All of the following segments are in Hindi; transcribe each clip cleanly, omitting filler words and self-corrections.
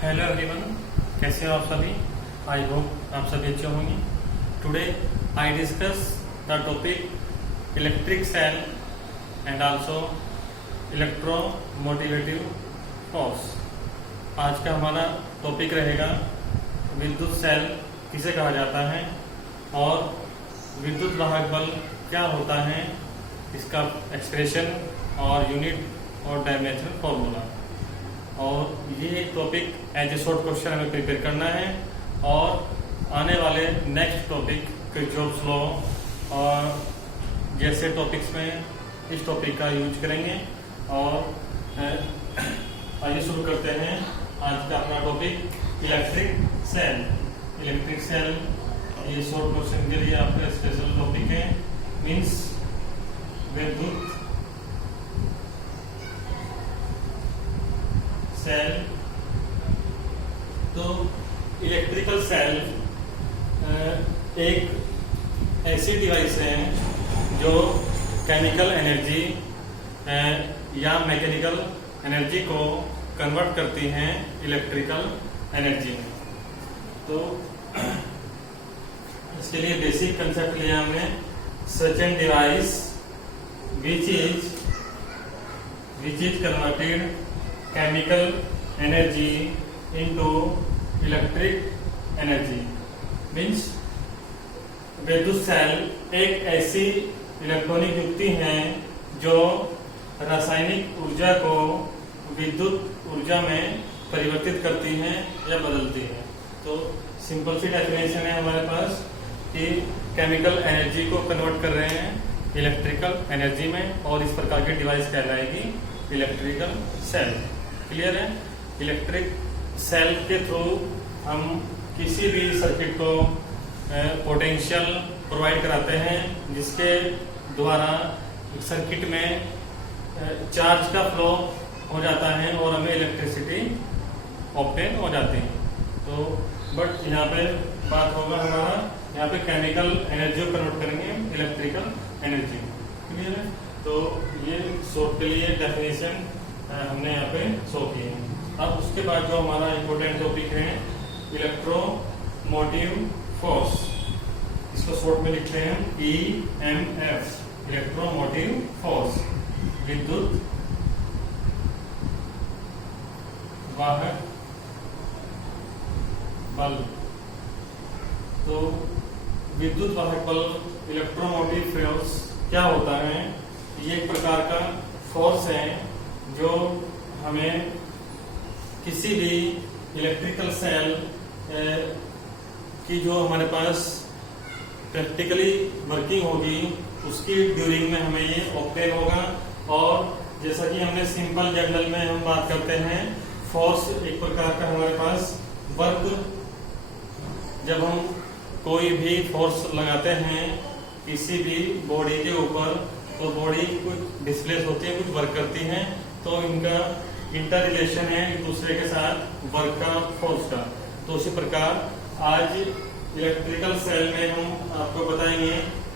हेलो एवरीवन, कैसे हो आप सभी। आई होप आप सभी अच्छे होंगे। Today I discuss the topic electric cell and also electromotivative force. आज का हमारा टॉपिक रहेगा विद्युत सेल किसे कहा जाता है और विद्युत वाहक बल क्या होता है, इसका एक्सप्रेशन और यूनिट और डायमेंशन फॉर्मूला। और ये topic as a short question हमें प्रिपेयर करना है और आने वाले नेक्स्ट टॉपिक किरचॉफ्स लॉ और जैसे टॉपिक्स में इस टॉपिक का यूज करेंगे। और आइए शुरू करते हैं आज का अपना topic electric cell. Electric cell ये शॉर्ट क्वेश्चन के लिए आपका स्पेशल टॉपिक है, मीन्स विद्युत सेल। तो इलेक्ट्रिकल सेल एक ऐसी डिवाइस है जो केमिकल एनर्जी या मैकेनिकल एनर्जी को कन्वर्ट करती हैं इलेक्ट्रिकल एनर्जी में। तो इसके लिए बेसिक कंसेप्ट लिया हमने, such an device which is converted chemical energy into electric energy। Means विद्युत सेल एक ऐसी इलेक्ट्रॉनिक युक्ति है जो रासायनिक ऊर्जा को विद्युत ऊर्जा में परिवर्तित करती है या बदलती है। तो सिंपल सी डेफिनेशन है हमारे पास कि केमिकल एनर्जी को कन्वर्ट कर रहे हैं इलेक्ट्रिकल एनर्जी में, और इस प्रकार की डिवाइस कहलाएगी इलेक्ट्रिकल सेल। क्लियर है। इलेक्ट्रिक सेल के थ्रू हम किसी भी सर्किट को पोटेंशियल प्रोवाइड कराते हैं, जिसके द्वारा सर्किट में चार्ज का फ्लो हो जाता है और हमें इलेक्ट्रिसिटी ऑब्टेन हो जाती है। तो बट यहाँ पे बात होगा हमारा, यहाँ पे केमिकल एनर्जी को कन्वर्ट करेंगे इलेक्ट्रिकल एनर्जी। क्लियर है। तो ये शॉर्ट के लिए डेफिनेशन हमने यहाँ पे शो की है। अब उसके बाद जो हमारा इम्पोर्टेंट टॉपिक है इलेक्ट्रोमोटिव फोर्स, इसको शॉर्ट में लिखते हैं EMF, इलेक्ट्रोमोटिव फोर्स, विद्युत वाहक बल। तो विद्युत वाहक बल इलेक्ट्रोमोटिव फोर्स क्या होता है? ये एक प्रकार का फोर्स है जो हमें किसी भी इलेक्ट्रिकल सेल की जो हमारे पास प्रैक्टिकली वर्किंग होगी उसकी ड्यूरिंग में हमें ये ऑब्टेन होगा। और जैसा कि हमने सिंपल जनरल में हम बात करते हैं, फोर्स एक प्रकार का हमारे पास वर्क, जब हम कोई भी फोर्स लगाते हैं किसी भी बॉडी के ऊपर, तो बॉडी कुछ डिस्प्लेस होती है, कुछ वर्क करती है। तो इनका इंटर रिलेशन है एक दूसरे के साथ वर्क का, फोर्स का। तो उसी प्रकार आज इलेक्ट्रिकल सेल में हम आपको बताएंगे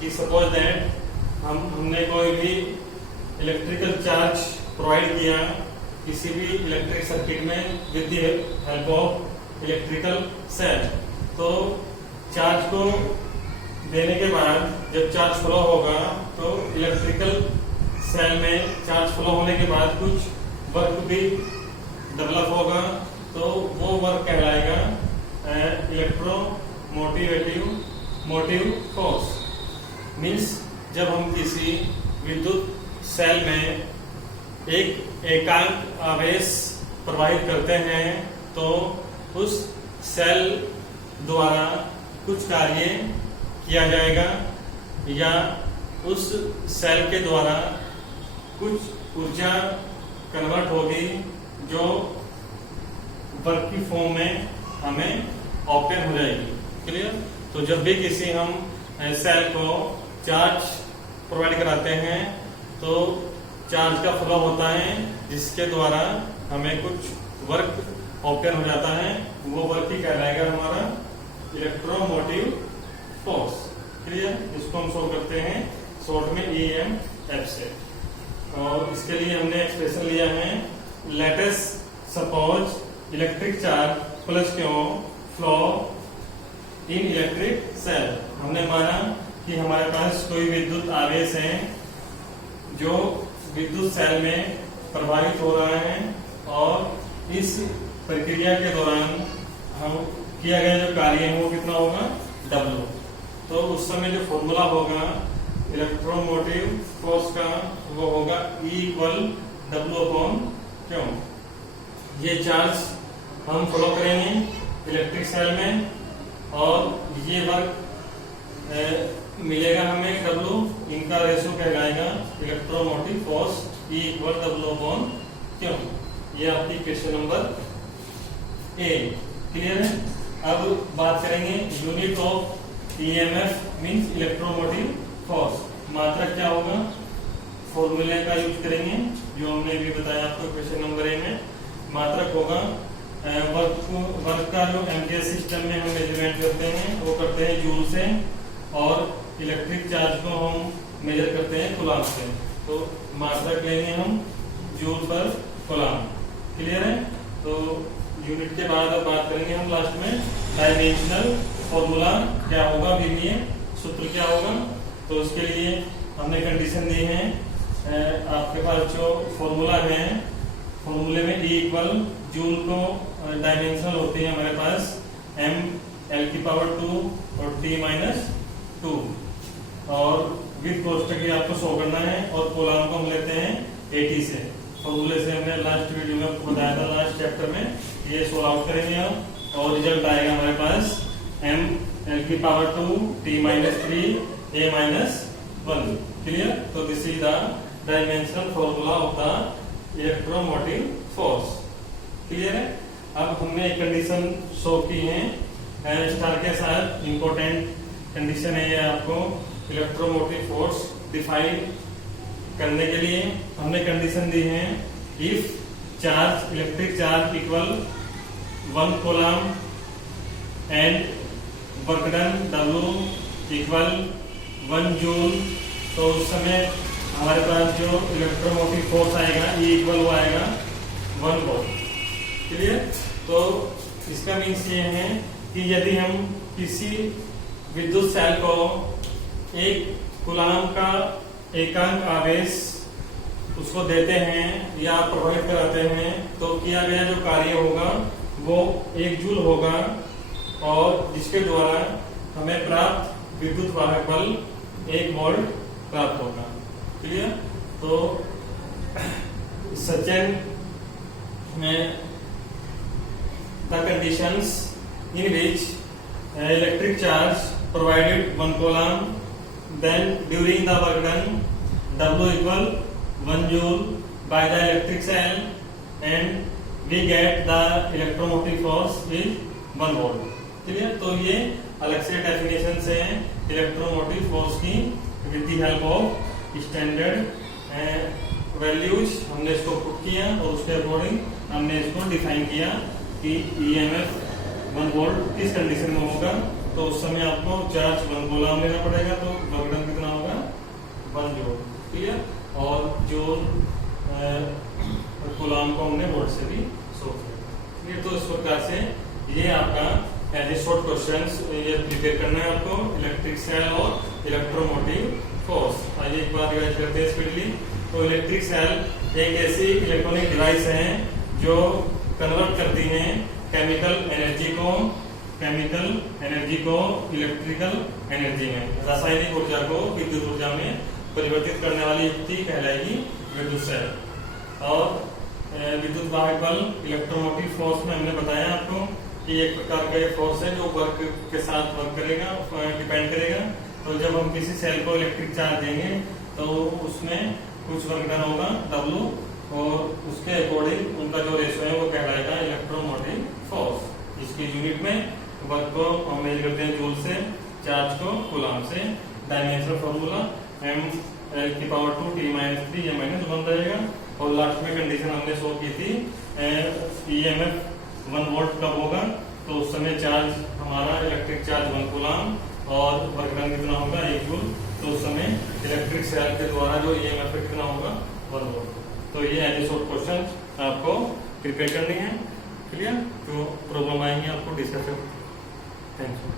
कि सपोज दैट हमने कोई भी इलेक्ट्रिकल चार्ज प्रोवाइड किया किसी भी इलेक्ट्रिक सर्किट में with the help of electrical cell. तो चार्ज को देने के बाद जब चार्ज फ्लो होगा तो इलेक्ट्रिकल सेल में चार्ज फ्लो होने के बाद कुछ वर्क भी डेवलप होगा, तो वो वर्क कहलाएगा इलेक्ट्रोमोटिव फोर्स। मीन्स जब हम किसी विद्युत सेल में एक एकांक आवेश प्रवाहित करते हैं तो उस सेल द्वारा कुछ कार्य किया जाएगा या उस सेल के द्वारा कुछ ऊर्जा कन्वर्ट होगी जो वर्क की फॉर्म में हमें ऑब्टेन हो जाएगी। क्लियर। तो जब भी किसी हम सेल को चार्ज प्रोवाइड कराते हैं तो चार्ज का फ्लो होता है जिसके द्वारा हमें कुछ वर्क ऑब्टेन हो जाता है, वो वर्क ही कहलाएगा हमारा इलेक्ट्रोमोटिव फोर्स। क्लियर। इसको हम शो करते हैं शॉर्ट में EMF से। और इसके लिए हमने एक्सप्रेशन लिया है, let us suppose electric charge plus क्यों फ्लो इन इलेक्ट्रिक सेल। हमने माना कि हमारे पास कोई विद्युत आवेश है जो विद्युत सेल में प्रभावित हो रहा है और इस प्रक्रिया के दौरान हम किया गया जो कार्य है वो कितना होगा W। तो उस समय जो फॉर्मूला होगा इलेक्ट्रोमोटिव फोर्स का वो होगा E इक्वल W अपॉन क्यों। ये चार्ज हम फ्लो करेंगे इलेक्ट्रिक सेल में और ये वर्क मिलेगा हमें W, इनका रेशो कहलाएगा electromotive force E equal W upon क्यों। ये आपकी क्वेश्चन नंबर ए। क्लियर है। अब बात करेंगे unit of EMF means electromotive force. मात्रक क्या होगा, फॉर्मूले का यूज करेंगे जो हमने भी बताया आपको क्वेश्चन नंबर ए में। मात्रक होगा वर्क का जो एम्पियर सिस्टम में हम मेजरमेंट करते हैं वो करते हैं जूल से, और इलेक्ट्रिक चार्ज को हम मेजर करते हैं कूलाम से। तो मात्रक लेंगे हम जूल पर कूलाम। क्लियर है। तो यूनिट के बाद अब बात करेंगे हम लास्ट में डायमेंशनल फॉर्मूला क्या होगा, विमीय सूत्र क्या होगा। तो उसके लिए हमने कंडीशन दी है, आपके पास जो फॉर्मूला है फॉर्मूले में E इक्वल जूल को डायमेंशनल होती है हमारे पास m(l)2 और T-2 और विद कोष्टक की आपको शो करना है, और कूलाम को हम लेते हैं 80 से। फॉर्मूले से हमने लास्ट वीडियो में आपको बताया था, लास्ट चैप्टर में। ये सोल्व आउट करेंगे हम और रिजल्ट आएगा हमारे पास m(l)2 T-3 A-1। क्लियर। तो this is the dimensional formula of the electromotive force. Clear है। अब हमने एक कंडीशन शो की है स्टार के साथ, इंपॉर्टेंट कंडीशन है ये आपको इलेक्ट्रोमोटिव फोर्स डिफाइन करने के लिए। हमने कंडीशन दी है if charge electric charge equal 1 coulomb and work done W equal 1 joule, तो उस समय हमारे पास जो इलेक्ट्रोमोटिव फोर्स आएगा E इक्वल वो आएगा 1 वोल्ट। क्लियर। तो इसका मीन्स ये है कि यदि हम किसी विद्युत सेल को एक कूलाम का एकांक आवेश उसको देते हैं या प्रभावित कराते हैं, तो किया गया जो कार्य होगा वो 1 जूल होगा और जिसके द्वारा हमें प्राप्त विद्युत वाहक बल 1 वोल्ट प्राप्त होगा। क्लियर। तो सचिन में the conditions in which electric charge provided 1 coulomb, then during the work done W equal 1 joule by the electric cell and we get the electromotive force is 1 volt। Clear. तो ये अलग से डेफिनेशन से इलेक्ट्रोमोटिव फोर्स की with the help of standard values हमने इसको पुट किया और उसके अकॉर्डिंग हमने इसको डिफाइन किया कि EMF 1 वोल्ट किस कंडीशन में होगा। तो उस समय आपको चार्ज 1 कूलाम लेना पड़ेगा, तो वर्क डन कितना होगा 1 जूल। क्लियर। और जूल कूलाम को हमने वोल्ट से भी शो किया। ये तो इस प्रकार से ये आपका एज शॉर्ट क्वेश्चंस ये प्रिपेयर करना है आपको इलेक्ट्रिक सेल और इलेक्ट्रोमोटिव फोर्स। आइए एक बार रिवाइज करते हैं स्पीडली। तो इलेक्ट्रिक सेल एक ऐसी इलेक्ट्रॉनिक डिवाइस है जो कन्वर्ट करती है केमिकल एनर्जी को इलेक्ट्रिकल एनर्जी में, रासायनिक ऊर्जा को विद्युत ऊर्जा में परिवर्तित करने वाली युक्ति कहलाएगी विद्युत सेल। और विद्युत वाहक बल इलेक्ट्रोमोटिव फोर्स में हमने बताया आपको कि एक प्रकार का फोर्स है जो वर्क के साथ वर्क करेगा, डिपेंड करेगा। तो जब हम किसी सेल को इलेक्ट्रिक चार्ज देंगे तो उसमें कुछ वर्क डन होगा W, और उसके अकॉर्डिंग उनका जो रेशो है वो कहलाएगा इलेक्ट्रोमोटिव फोर्स। इसकी यूनिट में वर्क को हम मेजर करते हैं जूल से, चार्ज को कूलाम से। Dimensional formula m(l)2 T-3 A-1 रहेगा। और लास्ट में कंडीशन हमने शो की थी EMF 1 वोल्ट कब होगा, तो उस समय चार्ज हमारा इलेक्ट्रिक चार्ज 1 कूलाम और वर्क डन कितना होगा 1 जूल, तो उस समय इलेक्ट्रिक सेल के द्वारा जो EMF कितना होगा 1 वोल्ट। तो ये एज शॉर्ट क्वेश्चन आपको प्रिपेयर करनी है। क्लियर। जो प्रॉब्लम आएंगी आपको डिस्कस करें। Thank you.